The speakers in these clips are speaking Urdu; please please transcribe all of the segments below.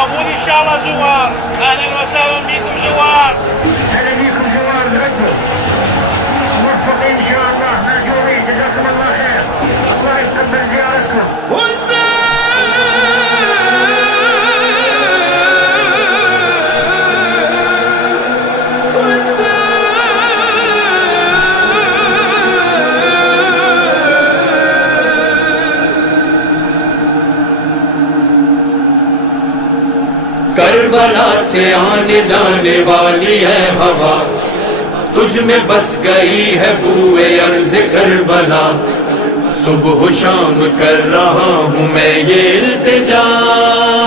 قبول ان شاء الله زوار. اهلا وسهلا بكم زوار. اهلا بكم زوار العدو. موفقين ان شاء الله، ماجورين، جزاكم الله خير. الله يتقبل زيارتكم. کربلا سے آنے جانے والی ہے ہوا، تجھ میں بس گئی ہے بوئے عرض کربلا، صبح و شام کر رہا ہوں میں یہ التجا،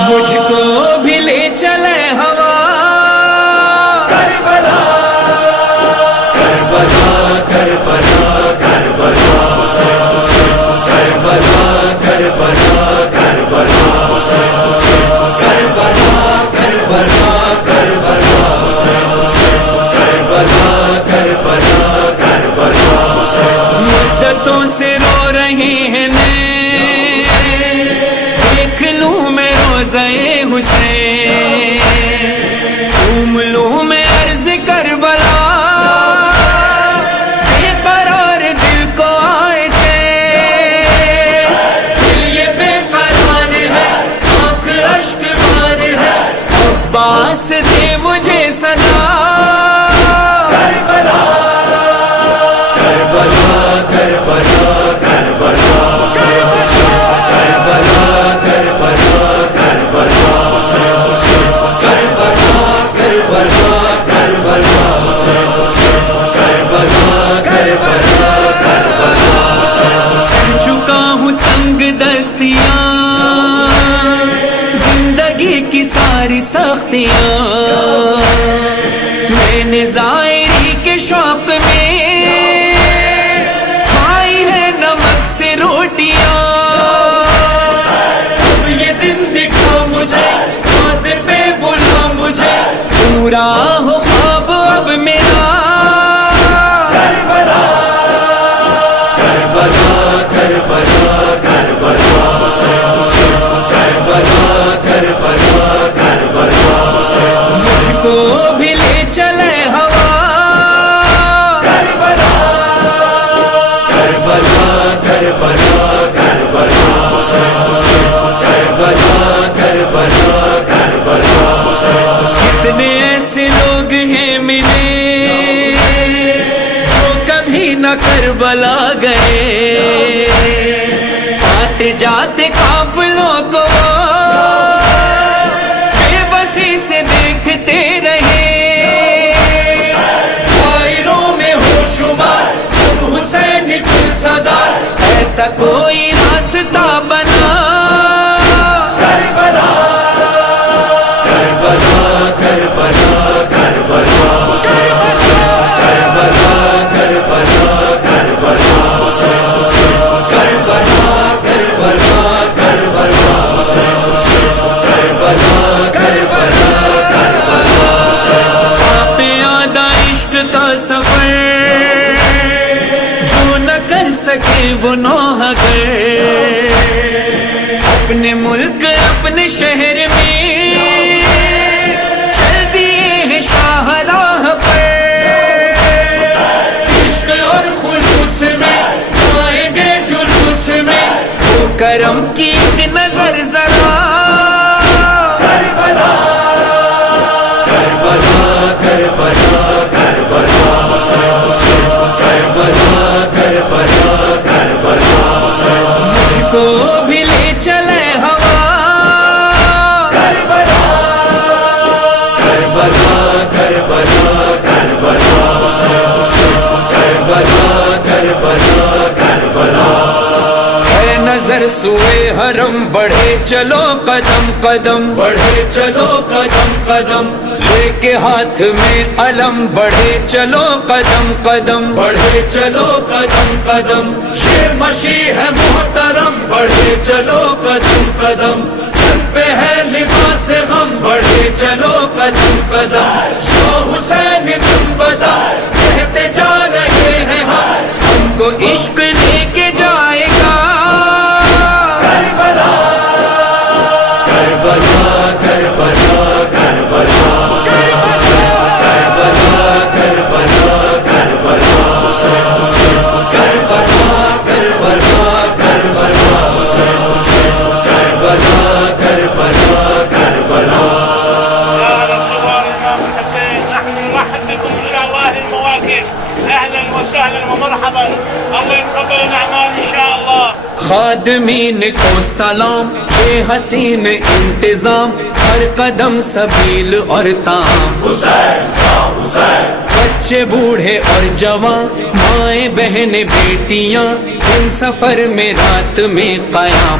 مجھ کو بھی لے چلے ہوا کربلا کربلا کربلا کربلا کربلا کربلا کربلا مدتوں سے رو رہے ہیں دیکھ لوں میں روزہ حسین، چوم لوں میں عرض کربلا، بے قرار دل کو آئے چین، دل یہ بے قرار ہے، آنکھ اشک بار ہے، عباس دے مجھے صدا کربلا کربلا کربلا کربلا کربلا کربلا سر چکا ہوں تنگ دستیاں، زندگی کی ساری سختیاں، میں نے ظاہری کے شوق میں کھائی ہے نمک سے روٹیاں، اب یہ دن دکھا مجھے، روزے پہ بلا مجھے، پورا ہو خواب اب میرا کربلا کربلا کربلا کربلا کربلا کربلا مجھ کو بھی لے چلے ہوا کربلا کربلا کربلا کربلا کربلا کربلا کتنے ایسے لوگ ہیں ملے جو کبھی نہ کربلا گئے، آتے جاتے قافلوں کو بے بسی سے دیکھتے رہے، ظاہروں میں ہو شمار سب حسین کی سزار، ایسا کوئی راستہ بنا کربلا کربلا کربلا کربلا کربلا کربلا پیادہ عشق کا سفر جو نہ کر سکے وہ نوح گر، اپنے ملک اپنے شہر میں چل دیے ہیں شاہراہ پر، عشق اور خلوص میں جائیں گے جلوس میں، وہ کرم کی ایک نظر ذرا کربلا کربلا کربلا کربلا کربلا کربلا مجھ کو بھی لے چلے ہوا کربلا کربلا کربلا کربلا کربلا کربلا کربلا ہے نظر ہر سوئے حرم بڑھے چلو قدم قدم، بڑھے چلو قدم قدم، لے کے ہاتھ میں علم بڑھے چلو قدم قدم، بڑھے چلو قدم قدم، یہ مشی ہے محترم بڑھے چلو قدم قدم، تن پہ ہے لباس غم بڑھے چلو قدم قدم، شو حسین تم بزا کہتے جا رہے ہیں ہم کو عشق لے کے جائے گا کربلا کربلا کربلا کربلا خادمین کو سلام بے حسین انتظام، ہر قدم سبیل اور تام، بچے بوڑھے اور جوان، مائیں بہنیں بیٹیاں، ان سفر میں رات میں قیام،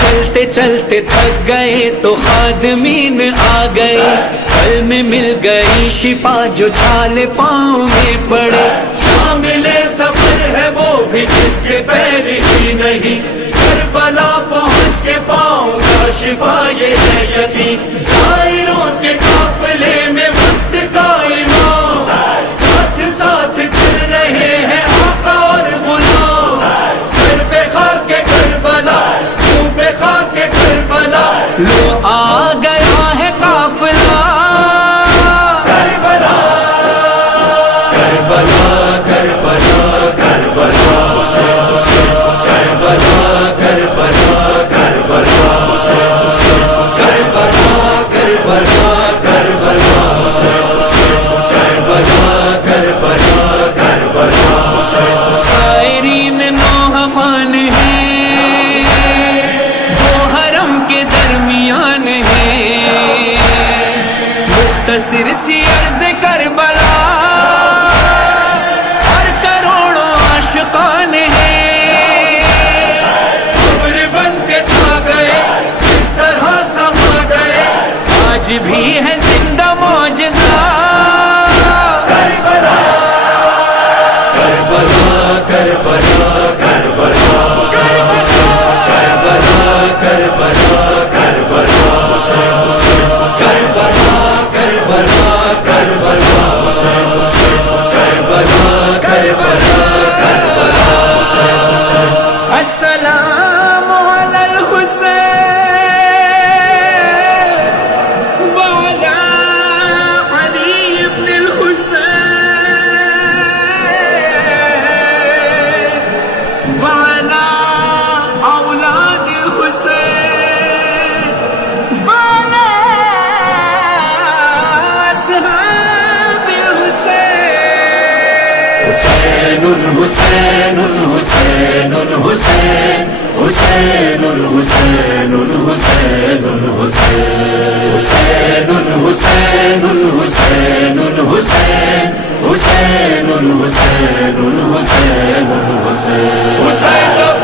چلتے چلتے تھک گئے تو خادمین آ گئے، پل میں مل گئی شفا جو چھالے پاؤں میں پڑے، شامل سفر ہے وہ بھی جس کے پیر ہی نہیں، کربلا پہنچ کے پاؤں کا شفا یہ ہے یقین، زائروں کے قافلے میں وقت کا امام، ساتھ ساتھ چل رہے ہیں آقا اور غلام، سر پہ خاک کربلا منہ پہ خاک کربلا، لو آ گیا ہے قافلہ کربلا کربلا کربلا کربلا سائرین نوح خان ہیں وہ حرم کے درمیان ہیں، مختصر سی عرض کربلا اور کروڑوں عاشقان ہیں، قبر بن کے چھا گئے اس طرح سما گئے، آج بھی ہے زندہ معجزہ کربلا کربلا کربلا کربلا کربلا کربلا السلام علی الحسین وعلی علی ابن الحسین وعلی اولاد الحسین وعلی اصحاب الحسین، حسین الحسین الحسین الحسین حسین الحسین الحسین الحسین حسین الحسین الحسین حسین الحسین الحسین الحسین الحسین